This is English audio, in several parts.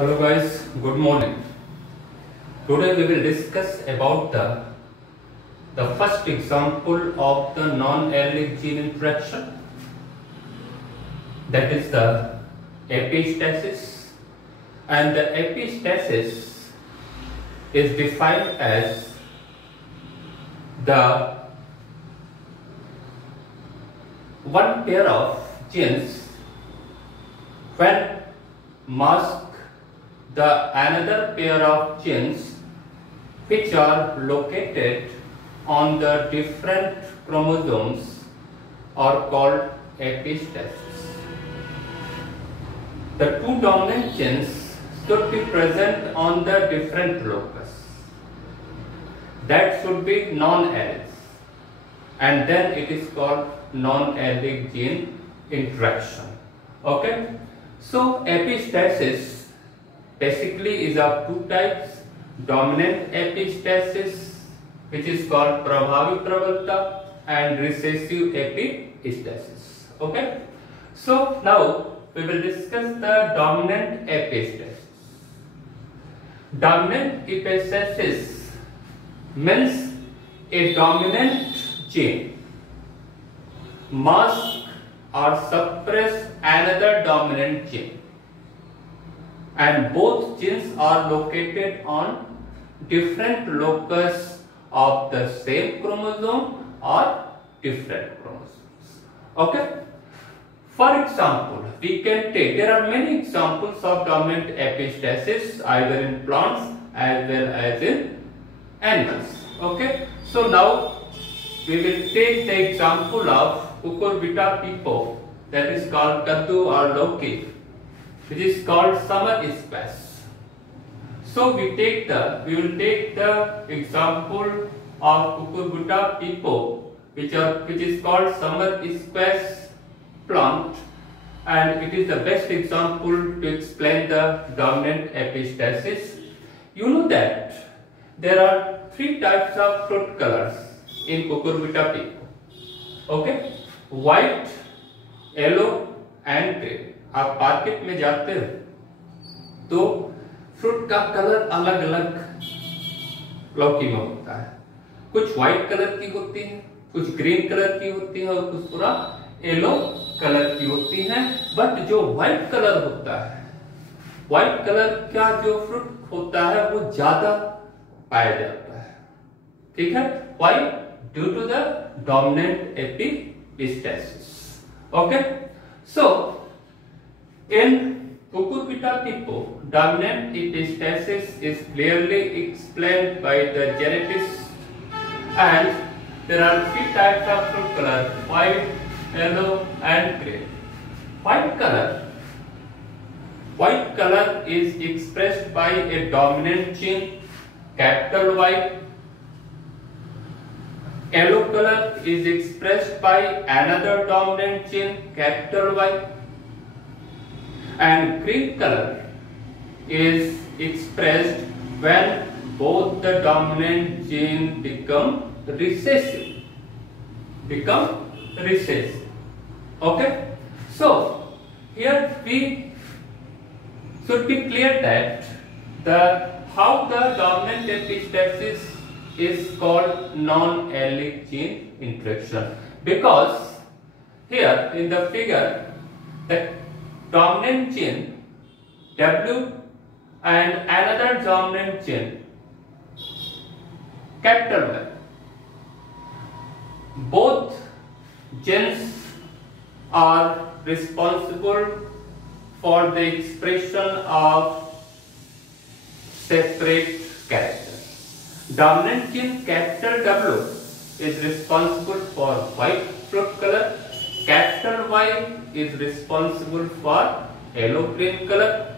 Hello guys, good morning. Today we will discuss about the first example of the non-allelic gene interaction, that is the epistasis. And the epistasis is defined as the one pair of genes when mask the another pair of genes which are located on the different chromosomes are called epistasis. The two dominant genes should be present on the different locus. That should be non-alleles, and then it is called non-allelic gene interaction. Okay, so epistasis basically is of two types: dominant epistasis, which is called prabhavi prabalta, and recessive epistasis. Okay, so now we will discuss the dominant epistasis. Dominant epistasis means a dominant gene mask or suppress another dominant gene, and both genes are located on different locus of the same chromosome or different chromosomes. Okay. For example, we can take, there are many examples of dominant epistasis either in plants as well as in animals. Okay. So now we will take the example of Cucurbita pepo, that is called kaddu or lowkey, which is called summer squash. So we will take the example of Cucurbita pepo, which is called summer squash plant, and it is the best example to explain the dominant epistasis. You know that there are three types of fruit colors in Cucurbita pepo. Okay, white, yellow and green. आप market में जाते हो तो fruit का colour अलग अलग लौकी में होता है। कुछ व्हाइट कलर की होती है, कुछ ग्रीन कलर की होती है और कुछ पूरा येलो कलर की होती है। बट जो व्हाइट कलर होता है, व्हाइट कलर का जो फ्रूट होता है वो ज्यादा पाया जाता है। ठीक है, why? Due to the dominant epistasis. Okay, so in Cucurbita pepo, dominant epistasis is clearly explained by the geneticists, and there are three types of fruit color: white, yellow and green. White color is expressed by a dominant gene, capital Y. Yellow color is expressed by another dominant gene, capital Y. And green color is expressed when both the dominant gene become recessive. Okay, so here we should be clear that how the dominant epistasis is called non-allelic gene interaction, because here in the figure the dominant gene W and another dominant gene, capital Y. Both genes are responsible for the expression of separate characters. Dominant gene capital W is responsible for white fruit color. Capital Y is responsible for yellow-green color,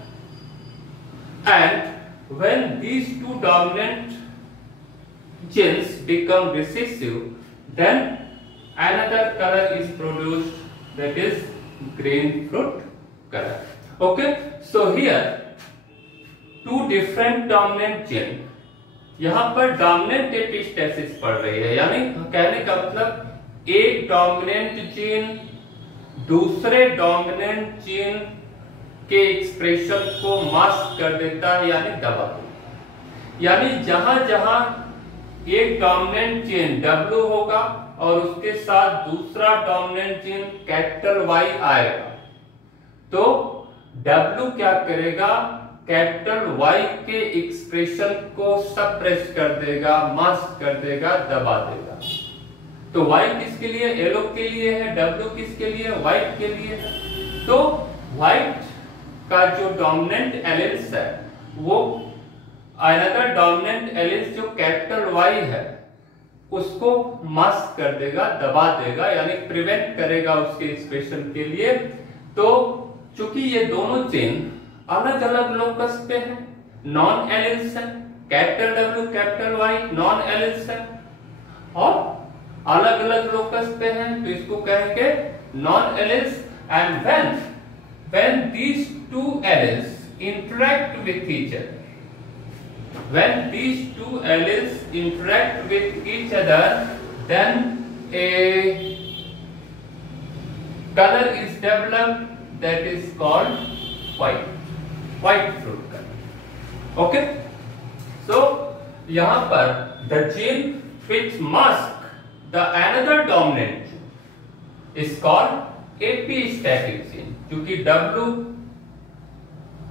and when these two dominant genes become recessive, then another color is produced, that is green fruit color. Okay, so here two different dominant gene, यहाँ पर dominant epistasis पढ़ रही है, यानी कहने का मतलब एक डोमिनेंट जीन दूसरे डोमिनेंट जीन के एक्सप्रेशन को मास्क कर देता है यानी दबा देता। यानी जहां जहां एक डोमिनेंट चेन W होगा और उसके साथ दूसरा डोमिनेंट चेन कैपिटल Y आएगा, तो W क्या करेगा, कैपिटल Y के एक्सप्रेशन को सप्रेस कर देगा, मास्क कर देगा, दबा देगा। तो Y किसके लिए, येलो के लिए है, W किसके लिए, व्हाइट के लिए है। तो व्हाइट का जो डोमिनेंट एलिमेंट्स है वो अनदर डोमिनेंट एलिमेंट जो कैपिटल Y है उसको मास्क कर देगा, दबा देगा, यानी प्रिवेंट करेगा उसके एक्सप्रेशन के लिए। तो चूंकि ये दोनों चेन अलग अलग लोकस पे है, नॉन एलिमेंट्स है, capital W capital Y non elements है और अलग अलग लोकस पे हैं, तो इसको कहेंगे non elements. And when these two alleles interact with each other, when these two alleles interact with each other, then a color is developed that is called white fruit color. Okay, so यहाँ पर the gene which mask the another dominant is called epistatic gene, क्योंकि W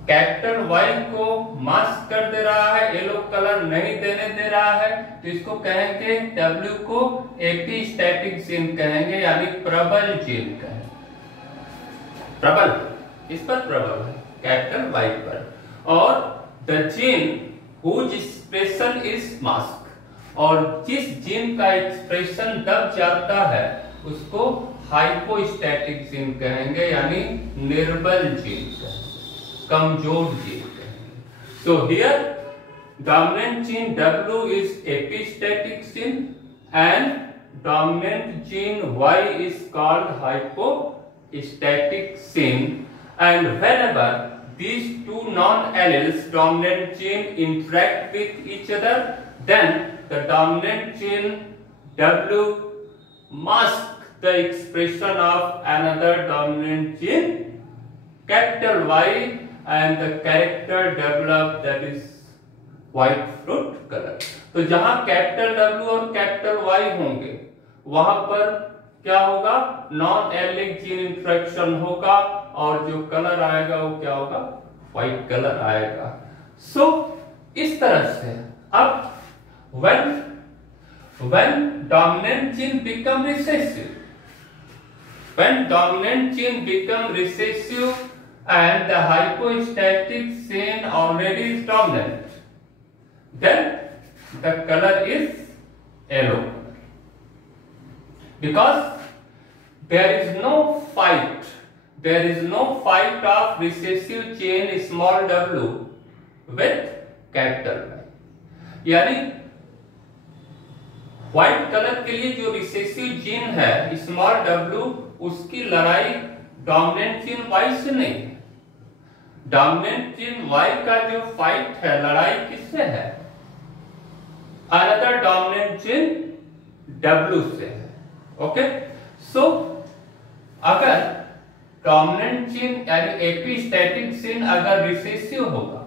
capital Y को mask कर दे रहा है, yellow colour नहीं देने दे रहा है, तो इसको कहेंगे W को एपिस्टैटिक जीन कहेंगे, यानी प्रबल जीन कहेंगे। प्रबल, इस पर प्रबल है कैपिटल Y पर। और the gene whose expression is mask, और जिस जीन का एक्सप्रेशन दब जाता है उसको हाइपोस्टैटिक जीन कहेंगे, यानी निर्बल जीन कहेंगे, कमजोर जीन कहेंगे। So here dominant gene W is epistatic gene and dominant gene Y is called hypostatic gene, and whenever these two non-alleles dominant gene interact with each other, then the dominant gene W masks the expression of another dominant gene capital Y, and the character developed that is white fruit color. तो जहां capital W और capital Y होंगे वहां पर क्या होगा, non Alick gene interaction होगा और जो कलर आएगा वो क्या होगा, व्हाइट कलर आएगा। सो इस तरह से अब when dominant gene become recessive, when dominant gene become recessive and the hypostatic gene already is dominant, then the color is yellow, because there is no fight of recessive chain small w with capital Y। यानी white colour के लिए जो recessive gene है small w, उसकी लड़ाई dominant gene Y से नहीं है। डोमिनेंट जीन Y का जो फाइट है, लड़ाई किससे है, अनदर डोमिनेंट जीन W से है। ओके, सो अगर डोमिनेंट जीन यानी एपिस्टैटिक जीन अगर रिसेसिव होगा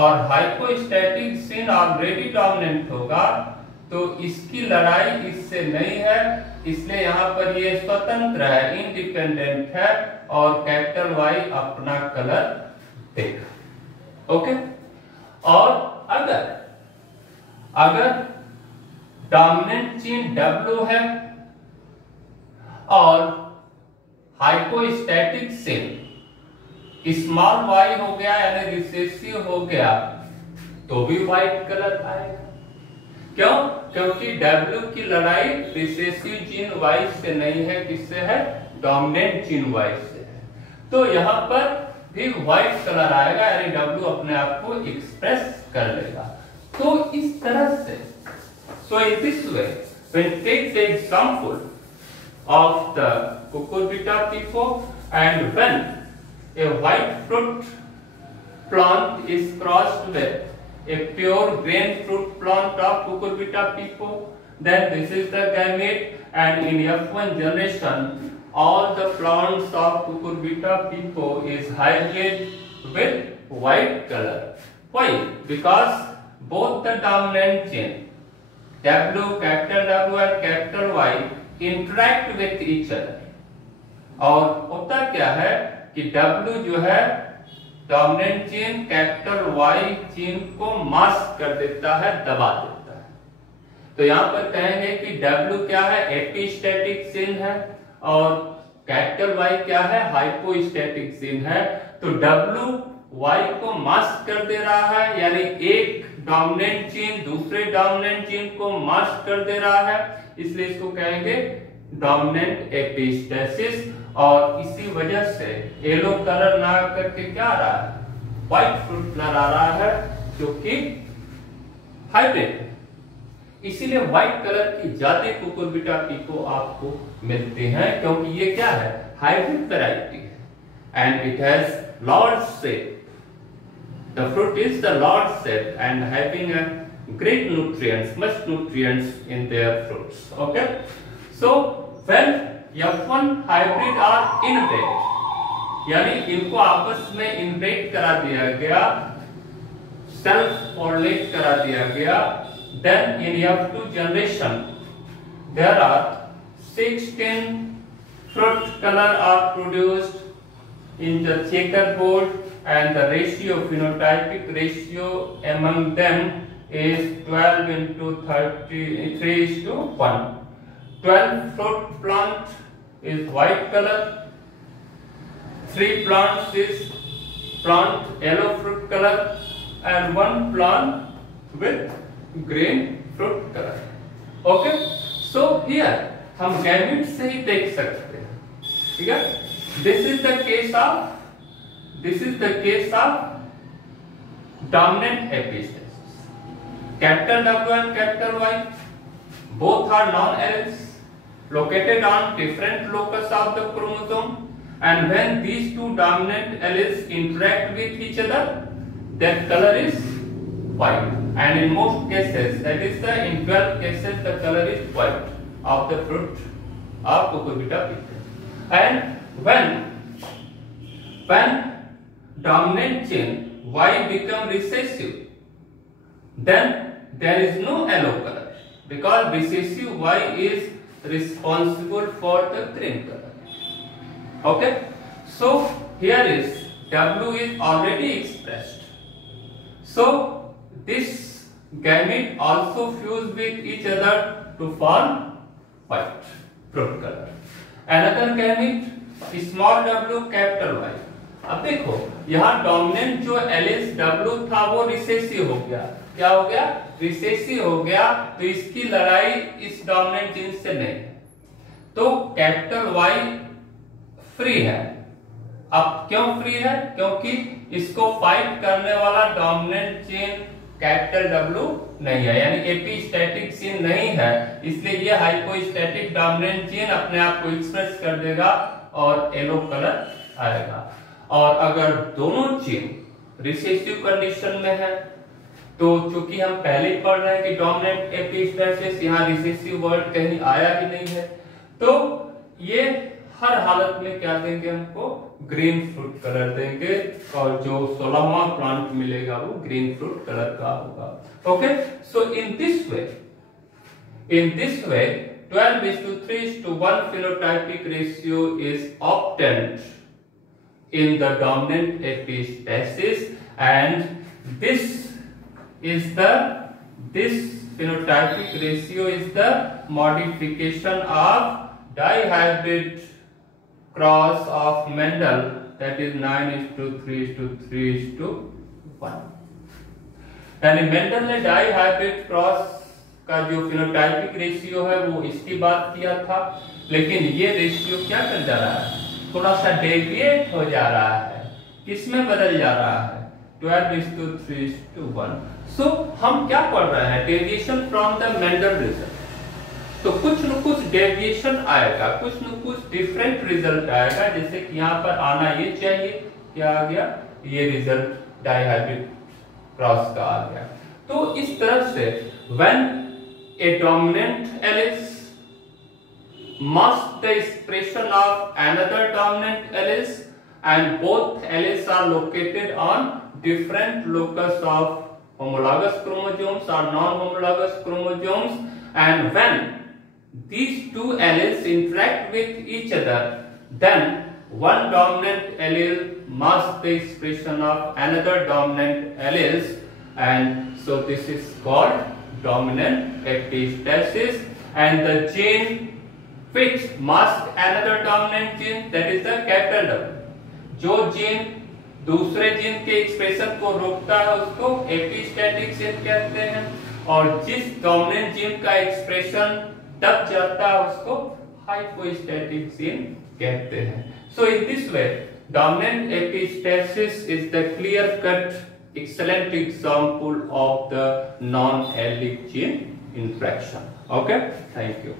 और हाइपोस्टैटिक जीन ऑलरेडी डोमिनेंट होगा, तो इसकी लड़ाई इससे नहीं है, इसलिए यहाँ पर ये स्वतंत्र है, इंडिपेंडेंट है और कैपिटल Y अपना कलर देगा। ओके, और अगर डोमिनेंट जीन W है और हाइपोस्टैटिक जीन स्मॉल y हो गया यानी रिसेसिव हो गया, तो भी व्हाइट कलर आएगा। क्यों? क्योंकि W की लड़ाई रिसेसिव जीन Y से नहीं है, किससे है, डोमिनेंट जीन Y से है। तो यहाँ पर भी व्हाइट कलर आएगा, यानी W अपने आप को एक्सप्रेस कर लेगा। तो इस तरह से, so in this way, when take the example of the cucurbita pepo, and when a white fruit plant is crossed with a pure grain fruit plant of cucurbita pepo, then this is the gamete, and in F1 generation all the plants of Cucurbita pepo is hybrid with white color. Why? Because both the dominant gene W, capital W and capital Y interact with each other. और होता क्या है कि W जो है dominant gene capital Y gene को mask कर देता है, दबा देता है। तो यहाँ पर कहेंगे कि W क्या है, एपिस्टैटिक जीन है, और कैपिटल Y क्या है, हाइपोस्टैटिक जीन है। तो W Y को मास्क कर दे रहा है, यानी एक डोमिनेंट जीन दूसरे डोमिनेंट जीन को मास्क कर दे रहा है, इसलिए इसको कहेंगे डोमिनेंट एपिस्टेसिस। और इसी वजह से येलो कलर ना करके क्या आ रहा है, व्हाइट फ्रूट कलर आ रहा है, जो कि हाइब्रिड है। इसीलिए व्हाइट कलर की ज्यादा कुकुरबिटा पीको आपको मिलते हैं, क्योंकि ये क्या है, हाइब्रिड वैरायटी है, and it has large shape. The fruit is the large shape and having a great nutrients, much nutrients in their fruits. Okay. So when F1 hybrid are inbred, यानी इनको आपस में इनब्रेड करा दिया गया, self pollinate करा दिया गया, then in F2 generation there are 16 fruit color are produced in the checkerboard, and the ratio, phenotypic ratio among them is 12 into 33 is to 1. 12 fruit plant is white color, 3 plants is plant yellow fruit color, and 1 plant with green fruit color. Okay, so here हम gamete से ही देख सकते हैं, ठीक है। This is the case of dominant epistasis. Capital W and capital Y both are non-alleles located on different locus of the chromosome, and when these two dominant alleles interact with each other, their color is white, and in most cases, that is in 12 cases, the color is white of the fruit of Cucurbita pepo. And when dominant gene Y become recessive, then there is no yellow color, because recessive Y is responsible for the green color. Okay, so here is W is already expressed, so this gamete also fuse with each other to form white fruit color. Another gamete, small w capital Y. अब देखो यहाँ dominant जो Alice W था वो recessive हो गया, क्या हो गया, रिसेसिव हो गया, तो इसकी लड़ाई इस डोमिनेंट जीन से नहीं है, तो कैपिटल Y फ्री है। अब क्यों फ्री है, क्योंकि इसको फाइट करने वाला डोमिनेंट जीन कैपिटल W नहीं है, यानी एपिस्टैटिक जीन नहीं है, इसलिए ये हाइपोस्टैटिक डोमिनेंट जीन अपने आप को एक्सप्रेस कर देगा और येलो कलर आएगा। और अगर दोनों जीन रिसेसिव कंडीशन में है, तो चूंकि हम पहले ही पढ़ रहे हैं कि डोमिनेंट एपिस्टैसिस, यहाँ रिसेसिव वर्ड कहीं आया ही नहीं है, तो ये हर हालत में क्या देंगे, हमको ग्रीन फ्रूट कलर देंगे, और जो 16वां प्लांट मिलेगा वो ग्रीन फ्रूट कलर का होगा। Okay, so in this way 12:3:1 phenotypic ratio is obtained in the dominant epistasis, and this phenotypic ratio is the modification of dihybrid cross of Mendel, that is 9:3:3:1। यानी Mendel ने dihybrid cross का जो phenotypic ratio है वो इसकी बात किया था, लेकिन ये रेशियो क्या कर जा रहा है, थोड़ा सा डेविएट हो जा रहा है, किसमें बदल जा रहा है, 12:3:1। सो हम क्या पढ़ रहे हैं, deviation from the Mendel result, तो कुछ न कुछ डेविएशन आएगा, कुछ न कुछ डिफरेंट रिजल्ट आएगा, जैसे कि यहाँ पर आना ये चाहिए, क्या आ गया, ये रिजल्ट डाइहाइब्रिड क्रॉस का आ गया। तो इस तरह से when a dominant alleles must the expression of another dominant allele, and both alleles are located on different locus of homologous chromosomes or non-homologous chromosomes, and when these two alleles interact with each other, then one dominant allele must the expression of another dominant allele, and so this is called dominant epistasis. And the gene which mask another dominant gene, that is the capital W. जो gene दूसरे gene के expression को रोकता है उसको epistatic gene कहते हैं, और जिस डोमिनेंट जीन का एक्सप्रेशन दब जाता है उसको हाइपोस्टैटिक जीन कहते हैं. So in this way, dominant epistasis is the clear-cut, excellent example of the non-allelic gene interaction. Okay, thank you.